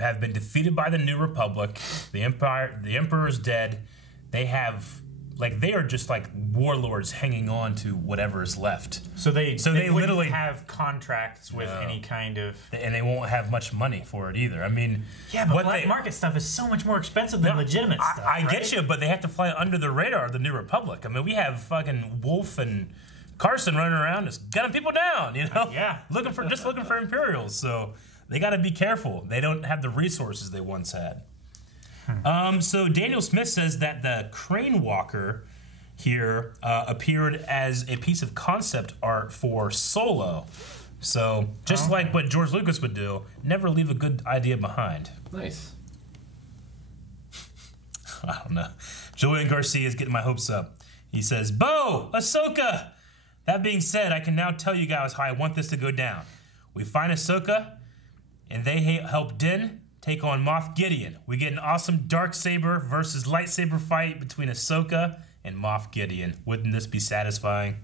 have been defeated by the New Republic. The Emperor's dead. They are just like warlords hanging on to whatever is left. So they literally have contracts with any kind of, and they won't have much money for it either. I mean, yeah, but black market stuff is so much more expensive than legitimate stuff. I get you, but they have to fly under the radar of the New Republic. I mean, we have fucking Wolf and Carson running around just gunning people down, you know? Yeah. looking for Imperials. So they got to be careful. They don't have the resources they once had. So Daniel Smith says that the Crane Walker here appeared as a piece of concept art for Solo. So just like what George Lucas would do, never leave a good idea behind. Nice. I don't know. Julian Garcia is getting my hopes up. He says, Bo, Ahsoka! That being said, I can now tell you guys how I want this to go down. We find Ahsoka, and they help Din take on Moff Gideon. We get an awesome darksaber versus lightsaber fight between Ahsoka and Moff Gideon. Wouldn't this be satisfying?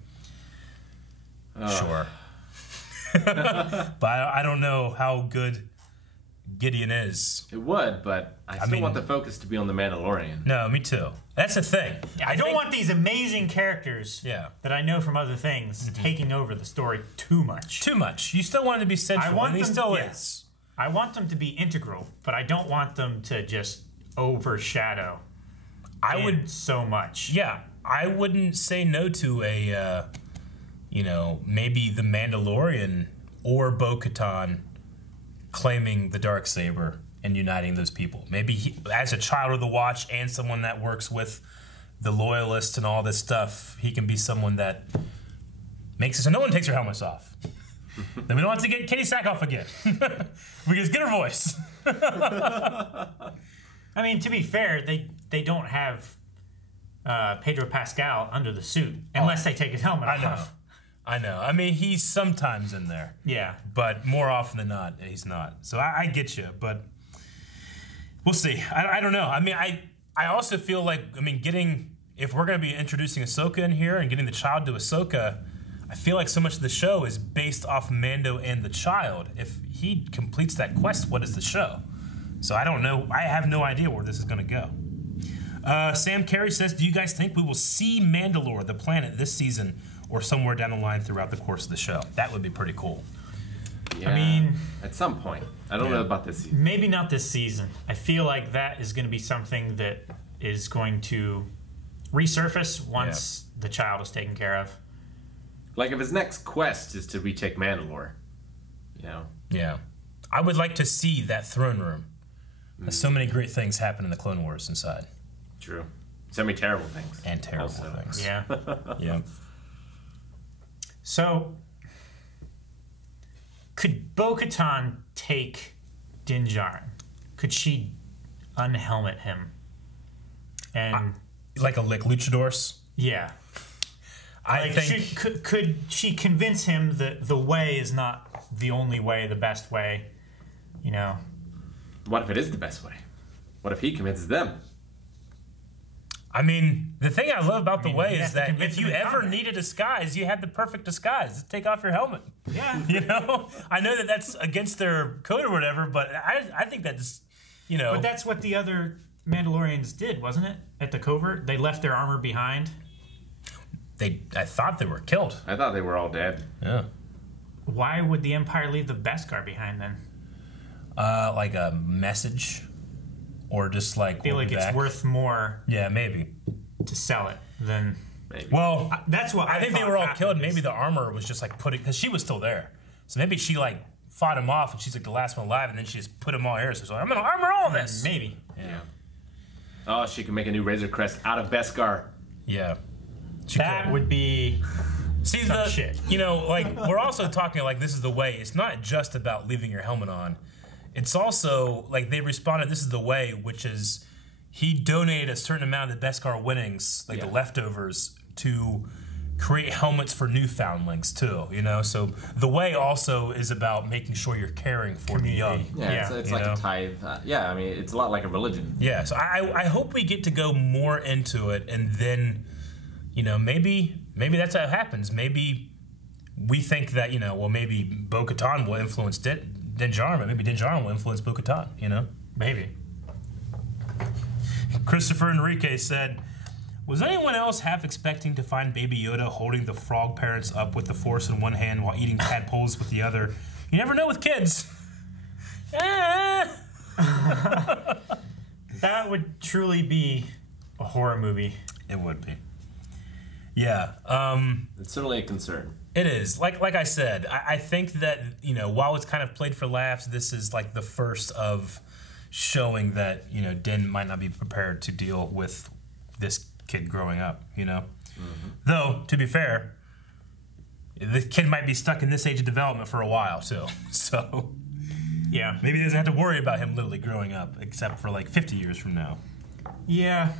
Sure. But I don't know how good Gideon is. It would, but I still want the focus to be on the Mandalorian. No, me too. That's the thing. I don't want these amazing characters that I know from other things taking over the story too much. Too much. You still want it to be central, and he still is. I want them to be integral, but I don't want them to just overshadow so much. Yeah, I wouldn't say no to a, maybe the Mandalorian or Bo-Katan claiming the Darksaber and uniting those people. Maybe he, as a child of the Watch and someone that works with the Loyalists and all this stuff, he can be someone that makes it so no one takes their helmets off. Then we don't have to get Katie Sackhoff again. We just get her voice. I mean, to be fair, they don't have Pedro Pascal under the suit unless they take his helmet off. I know. I mean, he's sometimes in there. Yeah. But more often than not, he's not. So I get you, but we'll see. I don't know. I mean, I also feel like, if we're going to be introducing Ahsoka in here and getting the child to Ahsoka, I feel like so much of the show is based off Mando and the child. If he completes that quest, what is the show? So I don't know. I have no idea where this is going to go. Sam Carey says, do you guys think we will see Mandalore, the planet, this season or somewhere down the line throughout the course of the show? That would be pretty cool. Yeah, I mean, at some point. I don't know about this season. Maybe not this season. I feel like that is going to be something that is going to resurface once the child is taken care of. Like if his next quest is to retake Mandalore, Yeah. I would like to see that throne room. So many great things happen in the Clone Wars inside. True. So many terrible things. And terrible things. Yeah. Yeah. So, could Bo-Katan take Din Djarin? Could she unhelmet him? And like luchadors? Yeah. I think could she convince him that the way is not the only way, the best way? What if it is the best way? What if he convinces them? I mean, the thing I love about the way is that if you ever need a disguise, you have the perfect disguise. Just take off your helmet. Yeah. I know that that's against their code or whatever, but I think that's, But that's what the other Mandalorians did, wasn't it? At the covert, they left their armor behind. I thought they were killed. I thought they were all dead. Yeah. Why would the Empire leave the Beskar behind then? Like a message, or just like I feel like it's worth more. Yeah, maybe to sell it than. Maybe. Well, that's what I think they were all killed. Maybe the armor was just like because she was still there. So maybe she like fought him off, and she's like the last one alive, and then she just put him all here. So like, I'm gonna armor all this. Maybe. Yeah. Oh, she can make a new Razor Crest out of Beskar. Yeah. That would be. See some shit. We're also talking like this is the way. It's not just about leaving your helmet on. It's also like they responded. This is the way, which is he donated a certain amount of the Beskar winnings, the leftovers, to create helmets for newfoundlings too. So the way also is about making sure you're caring for the young. Yeah, it's like a tithe. It's a lot like a religion. Yeah, so I hope we get to go more into it, and then maybe that's how it happens. Maybe we think that, maybe Bo-Katan will influence Din Djarin, but maybe Din Djarin will influence Bo-Katan, Maybe. Christopher Enrique said, was anyone else half expecting to find Baby Yoda holding the frog parents up with the Force in one hand while eating tadpoles with the other? You never know with kids. That would truly be a horror movie. It would be. Yeah. It's certainly a concern. It is. Like I said, I think that, while it's kind of played for laughs, this is like the first of showing that, Din might not be prepared to deal with this kid growing up, Though, to be fair, the kid might be stuck in this age of development for a while, too. So, yeah. Maybe he doesn't have to worry about him literally growing up, except for like 50 years from now. Yeah.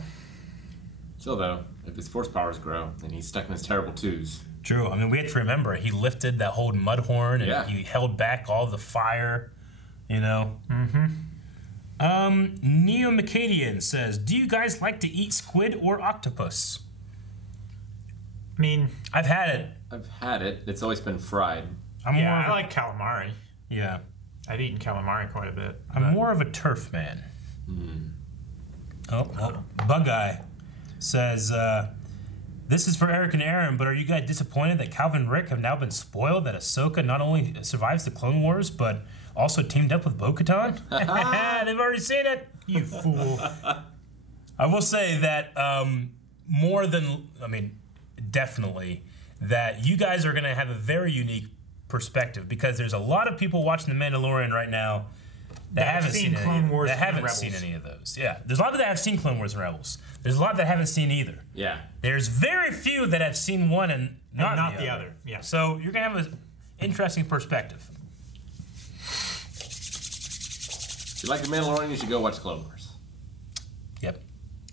Still, though, if his force powers grow, then he's stuck in his terrible twos. True. I mean, we have to remember, he lifted that whole mud horn, and Yeah. he held back all the fire, Mm-hmm. Neo Macadian says, do you guys like to eat squid or octopus? I mean, I've had it. I've had it. It's always been fried. I like calamari. Yeah. I've eaten calamari quite a bit. I'm more of a turf man. Oh, Bug Eye says, this is for Eric and Aaron, but are you guys disappointed that Calvin and Rick have now been spoiled that Ahsoka not only survives the Clone Wars, but also teamed up with Bo-Katan? They've already seen it. You fool. I will say that definitely, that you guys are going to have a very unique perspective because there's a lot of people watching The Mandalorian right now that haven't seen Clone Wars that and haven't Rebels. seen any of those. Yeah, there's a lot that have seen Clone Wars and Rebels. There's a lot that haven't seen either. Yeah. There's very few that have seen one and not the other. Yeah. So you're going to have an interesting perspective. If you like The Mandalorian, you should go watch Clone Wars. Yep.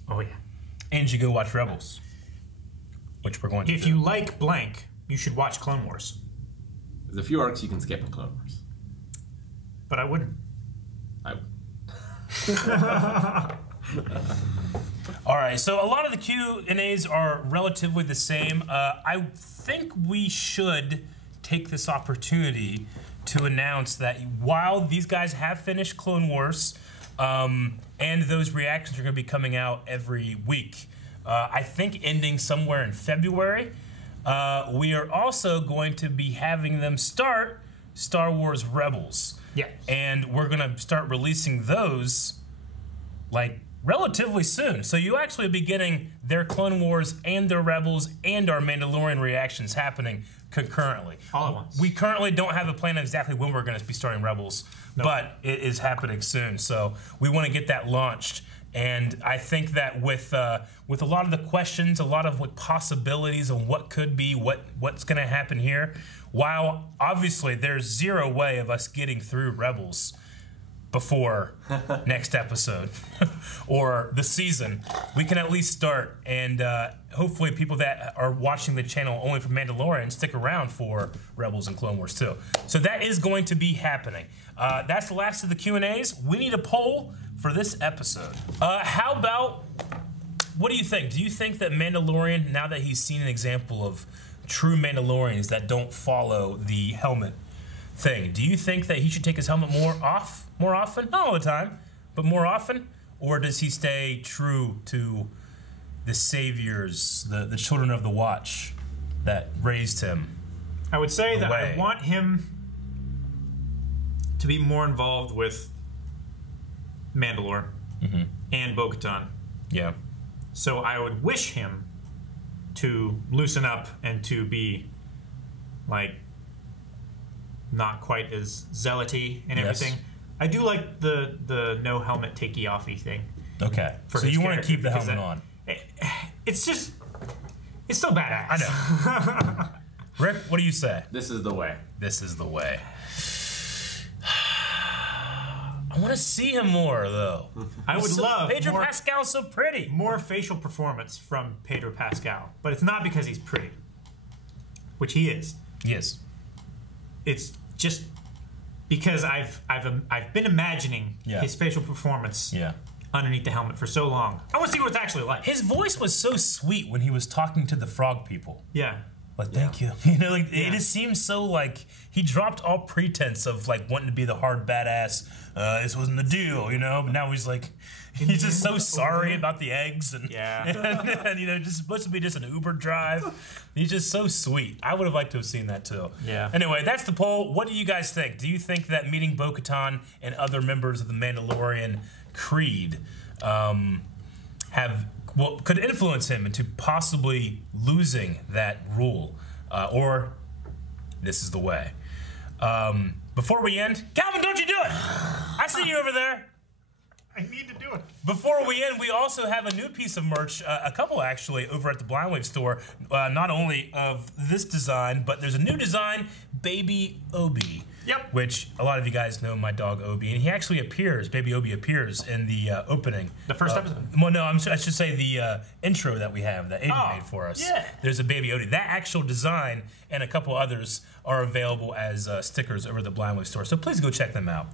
Oh, yeah. And you should go watch Rebels, which we're going to If do. you like blank, you should watch Clone Wars. There's a few arcs you can skip in Clone Wars. But I wouldn't. All right, so a lot of the Q&As are relatively the same. I think we should take this opportunity to announce that while these guys have finished Clone Wars, and those reactions are going to be coming out every week, I think ending somewhere in February, we are also going to be having them start Star Wars Rebels. Yeah. And we're going to start releasing those like relatively soon. So you actually be getting their Clone Wars and their Rebels and our Mandalorian reactions happening concurrently. All at once. We currently don't have a plan of exactly when we're going to be starting Rebels, but it is happening soon. So we want to get that launched. And I think that with a lot of the questions, a lot of possibilities on what could be, what's going to happen here, while obviously there's zero way of us getting through Rebels before next episode or the season, we can at least start. And hopefully people that are watching the channel only for Mandalorian stick around for Rebels and Clone Wars too. So that is going to be happening. That's the last of the Q&As. We need a poll for this episode. How about, what do you think? Do you think that Mandalorian, now that he's seen an example of true Mandalorians that don't follow the helmet thing, do you think that he should take his helmet more often? Not all the time, but more often? Or does he stay true to the saviors, the children of the Watch that raised him? I would say that away? I want him to be more involved with Mandalore and Bo-Katan. Yeah. So I would wish him to loosen up and to be like not quite as zealoty and Yes. everything. I do like the no helmet takey offy thing. Okay. For So his you want to character keep the because helmet on? It's just, it's so badass. I know. Rick, what do you say? This is the way. This is the way. I want to see him more, though. I would love Pedro more, Pascal's so pretty. more facial performance from Pedro Pascal, but it's not because he's pretty, which he is. Yes. It's just because I've been imagining his facial performance underneath the helmet for so long. I want to see what it's actually like. His voice was so sweet when he was talking to the frog people. Yeah. Well, thank you. You know, like it just seems so like he dropped all pretense of like wanting to be the hard badass. This wasn't the deal, you know. But now he's like, he's just so sorry about the eggs and and you know, just supposed to be just an Uber drive. He's just so sweet. I would have liked to have seen that too. Yeah. Anyway, that's the poll. What do you guys think? Do you think that meeting Bo-Katan and other members of the Mandalorian Creed could influence him into possibly losing that rule, or this is the way? Before we end, Calvin, don't you do it! I see you over there. I need to do it. Before we end, we also have a new piece of merch, a couple actually, over at the Blind Wave store. Not only of this design, but there's a new design, Baby Obi. Yep. Which a lot of you guys know my dog Obi, and he actually appears. Baby Obi appears in the opening. The first episode. Well, no, I should say the intro that we have that Aiden made for us. Yeah. There's a Baby Obi. That actual design and a couple others are available as stickers over the Blind Wave store. So please go check them out.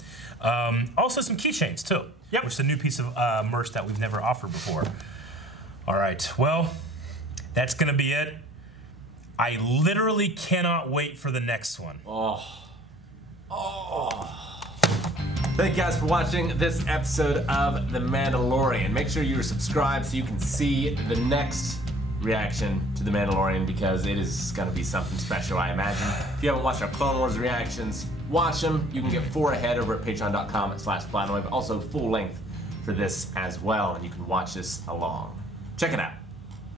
Also some keychains too. Yep. Which is a new piece of merch that we've never offered before. All right. Well, that's gonna be it. I literally cannot wait for the next one. Thank you guys for watching this episode of The Mandalorian. Make sure you're subscribed so you can see the next reaction to The Mandalorian, because it is going to be something special, I imagine. If you haven't watched our Clone Wars reactions, watch them. You can get 4 ahead over at patreon.com/blindwave. Also full length for this as well, and you can watch this along. Check it out.